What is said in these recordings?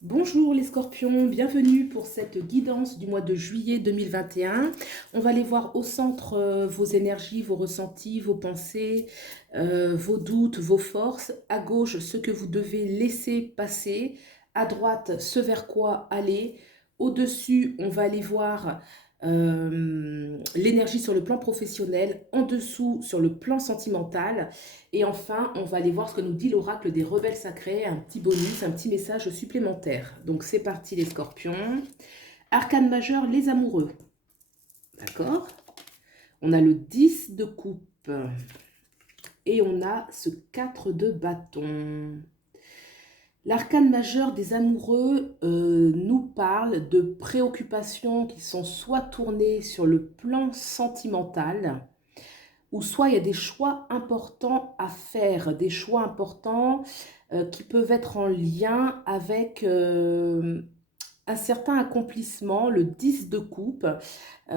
Bonjour les scorpions, bienvenue pour cette guidance du mois de juillet 2021. On va aller voir au centre vos énergies, vos ressentis, vos pensées, vos doutes, vos forces. À gauche, ce que vous devez laisser passer. À droite, ce vers quoi aller. Au-dessus, on va aller voir l'énergie sur le plan professionnel. En dessous, sur le plan sentimental. Et enfin, on va aller voir ce que nous dit l'oracle des rebelles sacrés, un petit bonus, un petit message supplémentaire. Donc c'est parti les scorpions. Arcane majeur, les amoureux. D'accord. On a le 10 de coupe. Et on a ce 4 de bâton. L'arcane majeur des amoureux nous parle de préoccupations qui sont soit tournées sur le plan sentimental, ou soit il y a des choix importants à faire, des choix importants qui peuvent être en lien avec un certain accomplissement, le 10 de coupe.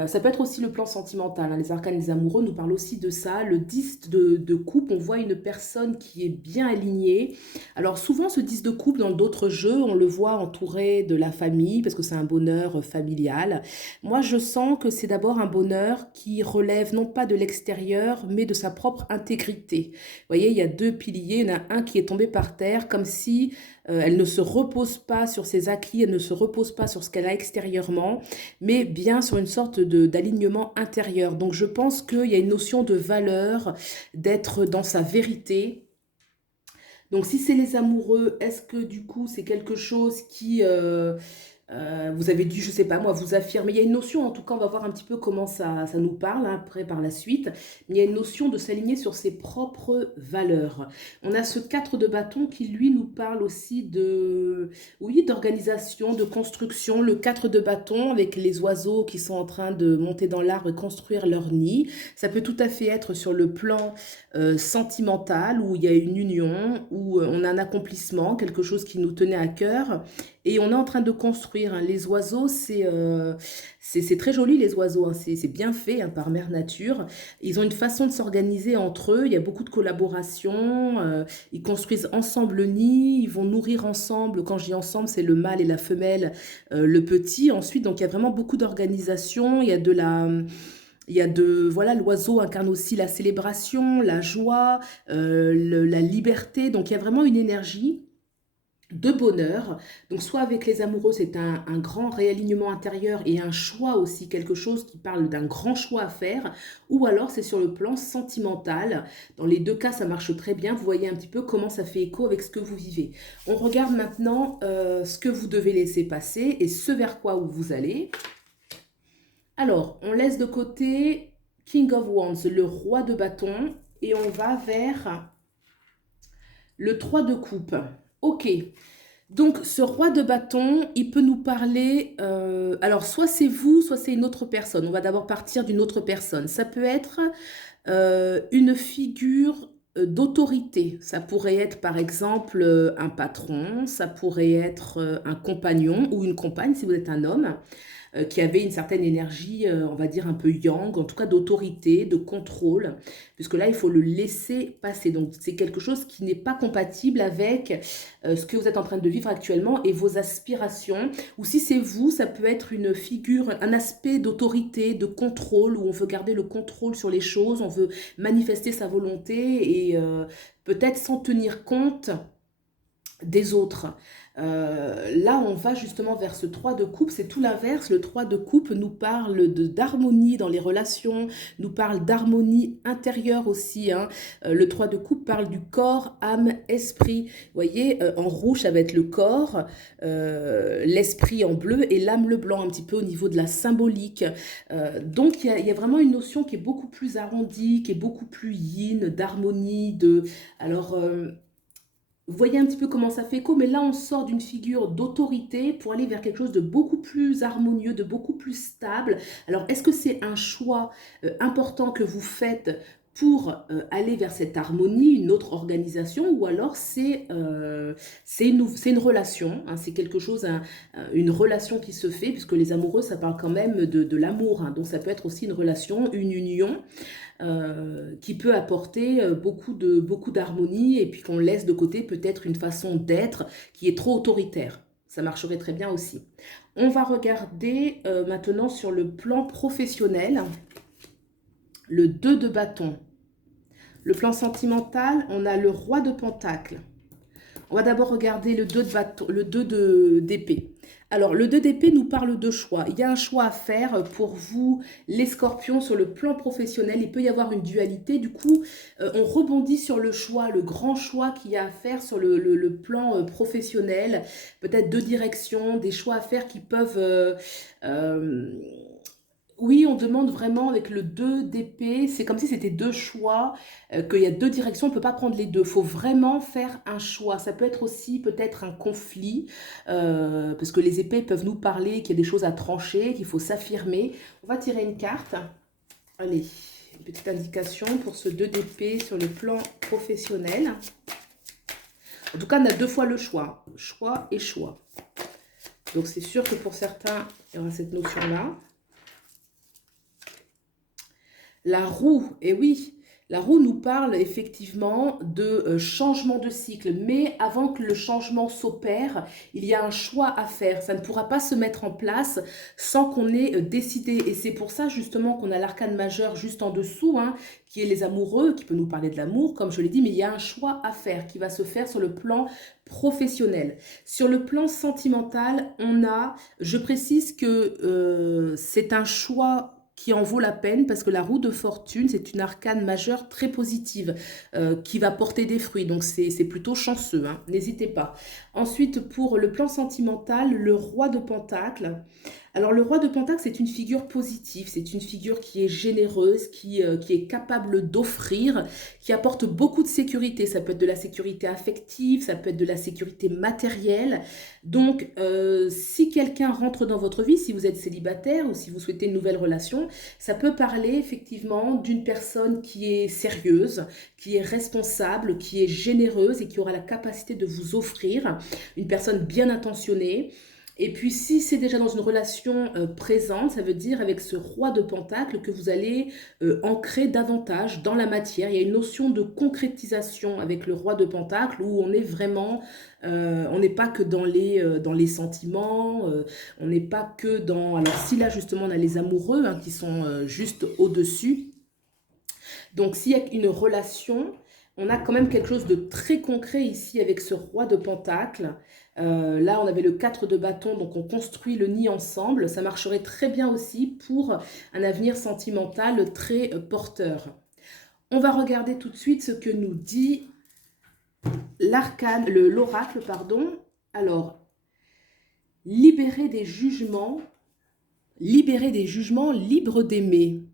Ça peut être aussi le plan sentimental, hein. Les arcanes des amoureux nous parlent aussi de ça. Le 10 de coupe, on voit une personne qui est bien alignée. Alors souvent, ce 10 de coupe, dans d'autres jeux, on le voit entouré de la famille, parce que c'est un bonheur familial. Moi, je sens que c'est d'abord un bonheur qui relève non pas de l'extérieur, mais de sa propre intégrité. Vous voyez, il y a deux piliers, il y en a un qui est tombé par terre, comme si elle ne se repose pas sur ses acquis, elle ne se repose pas sur ce qu'elle a extérieurement, mais bien sur une sorte d'alignement intérieur. Donc je pense qu'il y a une notion de valeur, d'être dans sa vérité. Donc si c'est les amoureux, est-ce que du coup c'est quelque chose qui... vous avez dû, je sais pas moi, vous affirmer. Il y a une notion, en tout cas, on va voir un petit peu comment ça nous parle hein, après par la suite. Mais il y a une notion de s'aligner sur ses propres valeurs. On a ce 4 de bâton qui, lui, nous parle aussi de, oui, d'organisation, de construction. Le 4 de bâton avec les oiseaux qui sont en train de monter dans l'arbre et construire leur nid. Ça peut tout à fait être sur le plan sentimental où il y a une union, où on a un accomplissement, quelque chose qui nous tenait à cœur. Et on est en train de construire, hein. Les oiseaux, c'est très joli les oiseaux, hein. C'est bien fait hein, par Mère Nature. Ils ont une façon de s'organiser entre eux, il y a beaucoup de collaboration, ils construisent ensemble le nid, ils vont nourrir ensemble, quand je dis ensemble, c'est le mâle et la femelle, le petit. Ensuite, donc il y a vraiment beaucoup d'organisation, il y a de la... Il y a de, voilà, l'oiseau incarne aussi la célébration, la joie, la liberté. Donc il y a vraiment une énergie de bonheur. Donc soit avec les amoureux, c'est un grand réalignement intérieur et un choix aussi, quelque chose qui parle d'un grand choix à faire, ou alors c'est sur le plan sentimental. Dans les deux cas, ça marche très bien. Vous voyez un petit peu comment ça fait écho avec ce que vous vivez. On regarde maintenant ce que vous devez laisser passer et ce vers quoi vous allez. Alors, on laisse de côté King of Wands, le roi de bâton, et on va vers le 3 de coupe. Ok. Donc, ce roi de bâton, il peut nous parler... alors, soit c'est vous, soit c'est une autre personne. On va d'abord partir d'une autre personne. Ça peut être une figure d'autorité. Ça pourrait être, par exemple, un patron. Ça pourrait être un compagnon ou une compagne, si vous êtes un homme qui avait une certaine énergie, on va dire un peu yang, en tout cas d'autorité, de contrôle, puisque là, il faut le laisser passer. Donc, c'est quelque chose qui n'est pas compatible avec ce que vous êtes en train de vivre actuellement et vos aspirations. Ou si c'est vous, ça peut être une figure, un aspect d'autorité, de contrôle, où on veut garder le contrôle sur les choses, on veut manifester sa volonté et peut-être sans tenir compte des autres. Là, on va justement vers ce 3 de coupe, c'est tout l'inverse. Le 3 de coupe nous parle d'harmonie dans les relations, nous parle d'harmonie intérieure aussi, hein. Le 3 de coupe parle du corps, âme, esprit. Vous voyez, en rouge, ça va être le corps, l'esprit en bleu et l'âme le blanc, un petit peu au niveau de la symbolique. Donc, il y a vraiment une notion qui est beaucoup plus arrondie, qui est beaucoup plus yin, d'harmonie, de... Alors... vous voyez un petit peu comment ça fait écho, mais là on sort d'une figure d'autorité pour aller vers quelque chose de beaucoup plus harmonieux, de beaucoup plus stable. Alors est-ce que c'est un choix important que vous faites pour aller vers cette harmonie, une autre organisation, ou alors c'est une relation, hein, c'est quelque chose, une relation qui se fait, puisque les amoureux, ça parle quand même de l'amour, hein, donc ça peut être aussi une relation, une union, qui peut apporter beaucoup d'harmonie et puis qu'on laisse de côté peut-être une façon d'être qui est trop autoritaire. Ça marcherait très bien aussi. On va regarder maintenant sur le plan professionnel, le 2 de bâton. Le plan sentimental, on a le roi de pentacle. On va d'abord regarder le 2 de bâton, le 2 d'épée. Alors, le 2 d'épée nous parle de choix. Il y a un choix à faire pour vous, les scorpions, sur le plan professionnel. Il peut y avoir une dualité. Du coup, on rebondit sur le choix, le grand choix qu'il y a à faire sur le plan professionnel. Peut-être deux directions, des choix à faire qui peuvent... oui, on demande vraiment avec le 2 d'épée, c'est comme si c'était deux choix, qu'il y a deux directions, on ne peut pas prendre les deux. Il faut vraiment faire un choix. Ça peut être aussi peut-être un conflit, parce que les épées peuvent nous parler qu'il y a des choses à trancher, qu'il faut s'affirmer. On va tirer une carte. Allez, une petite indication pour ce 2 d'épée sur le plan professionnel. En tout cas, on a deux fois le choix. Choix et choix. Donc, c'est sûr que pour certains, il y aura cette notion-là. La roue, et oui, la roue nous parle effectivement de changement de cycle, mais avant que le changement s'opère, il y a un choix à faire. Ça ne pourra pas se mettre en place sans qu'on ait décidé. Et c'est pour ça justement qu'on a l'arcane majeur juste en dessous, hein, qui est les amoureux, qui peut nous parler de l'amour, comme je l'ai dit, mais il y a un choix à faire qui va se faire sur le plan professionnel. Sur le plan sentimental, je précise que c'est un choix qui en vaut la peine parce que la roue de fortune, c'est une arcane majeure très positive qui va porter des fruits. Donc, c'est plutôt chanceux, hein, n'hésitez pas. Ensuite, pour le plan sentimental, le roi de pentacle. Alors, le roi de pentacle, c'est une figure positive, c'est une figure qui est généreuse, qui est capable d'offrir, qui apporte beaucoup de sécurité. Ça peut être de la sécurité affective, ça peut être de la sécurité matérielle. Donc, si quelqu'un rentre dans votre vie, si vous êtes célibataire ou si vous souhaitez une nouvelle relation, ça peut parler effectivement d'une personne qui est sérieuse, qui est responsable, qui est généreuse et qui aura la capacité de vous offrir, une personne bien intentionnée. Et puis, si c'est déjà dans une relation présente, ça veut dire avec ce roi de pentacle que vous allez ancrer davantage dans la matière. Il y a une notion de concrétisation avec le roi de pentacle où on est vraiment, on n'est pas que dans les sentiments, on n'est pas que dans... Alors si là justement on a les amoureux hein, qui sont juste au-dessus. Donc s'il y a une relation... On a quand même quelque chose de très concret ici avec ce roi de pentacle. Là, on avait le 4 de bâton, donc on construit le nid ensemble. Ça marcherait très bien aussi pour un avenir sentimental très porteur. On va regarder tout de suite ce que nous dit l'oracle, pardon. Alors, libérer des jugements, libre d'aimer.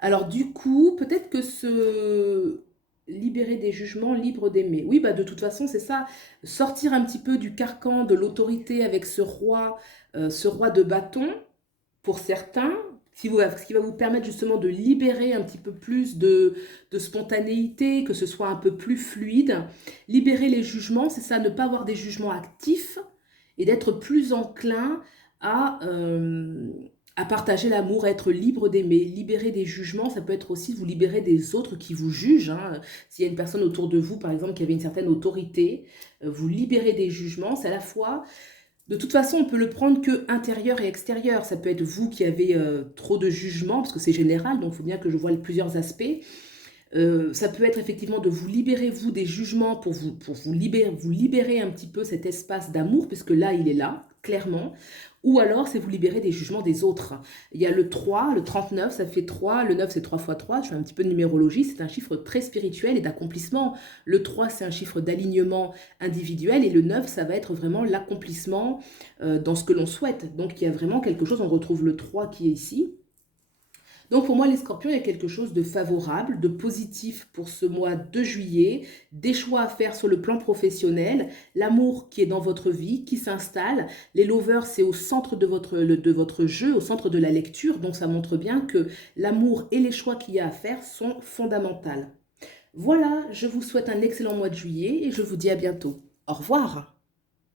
Alors du coup, peut-être que libérer des jugements, libre d'aimer. Oui, bah de toute façon, c'est ça. Sortir un petit peu du carcan de l'autorité avec ce roi de bâton, pour certains, ce qui va vous permettre justement de libérer un petit peu plus de spontanéité, que ce soit un peu plus fluide. Libérer les jugements, c'est ça, ne pas avoir des jugements actifs et d'être plus enclin à partager l'amour, à être libre d'aimer. Libérer des jugements, ça peut être aussi vous libérer des autres qui vous jugent. Hein. S'il y a une personne autour de vous, par exemple, qui avait une certaine autorité, vous libérez des jugements. C'est à la fois... De toute façon, on peut le prendre que intérieur et extérieur. Ça peut être vous qui avez trop de jugements, parce que c'est général, donc il faut bien que je voie plusieurs aspects. Ça peut être effectivement de vous libérer, vous, des jugements pour vous libérer un petit peu cet espace d'amour, puisque là, il est là, clairement. Ou alors, c'est vous libérer des jugements des autres. Il y a le 3, le 39, ça fait 3. Le 9, c'est 3 fois 3. Je fais un petit peu de numérologie. C'est un chiffre très spirituel et d'accomplissement. Le 3, c'est un chiffre d'alignement individuel. Et le 9, ça va être vraiment l'accomplissement dans ce que l'on souhaite. Donc, il y a vraiment quelque chose. On retrouve le 3 qui est ici. Donc pour moi, les scorpions, il y a quelque chose de favorable, de positif pour ce mois de juillet, des choix à faire sur le plan professionnel, l'amour qui est dans votre vie, qui s'installe. Les lovers, c'est au centre de votre jeu, au centre de la lecture. Donc ça montre bien que l'amour et les choix qu'il y a à faire sont fondamentaux. Voilà, je vous souhaite un excellent mois de juillet et je vous dis à bientôt. Au revoir.